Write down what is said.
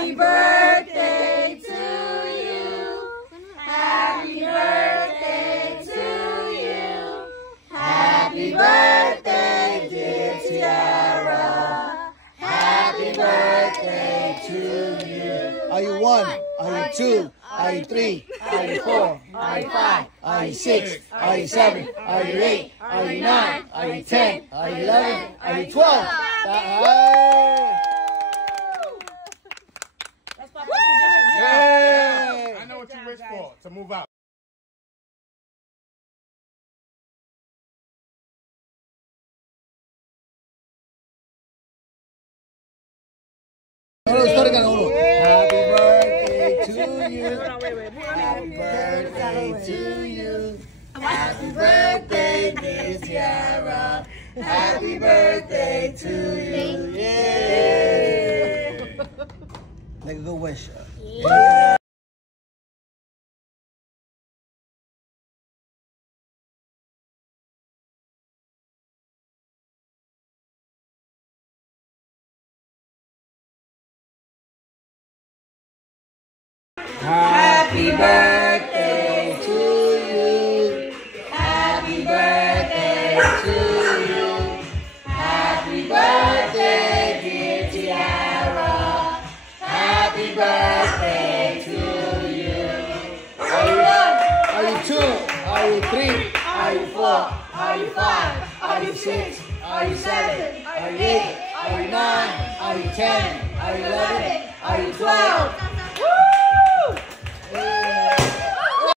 Happy birthday to you. Happy birthday to you. Happy birthday, dear Tiara. Happy birthday to you. Are you 1? Are you 2? Are you 3? Are you 4? Are you 5? Are you 6? Are you 7? Are you 8? Are you 9? Are you 10? Are you 11? Are you 12? That's Papa's tradition. Yay! I know what you wish for, to move out. Happy birthday to you. Happy birthday to you. Happy birthday, dear Tiara. Happy birthday to you. Yay! Make a good wish. Yeah. Happy birthday to you. Happy birthday to you. Happy birthday, dear Tiara. Happy birthday to you. Are you 1? Are you 2? Are you 3? Are you 4? Are you 5? Are you 6? Are you 7? Are you 8? Are you 9? Are you 10? Are you 11? Are you 12?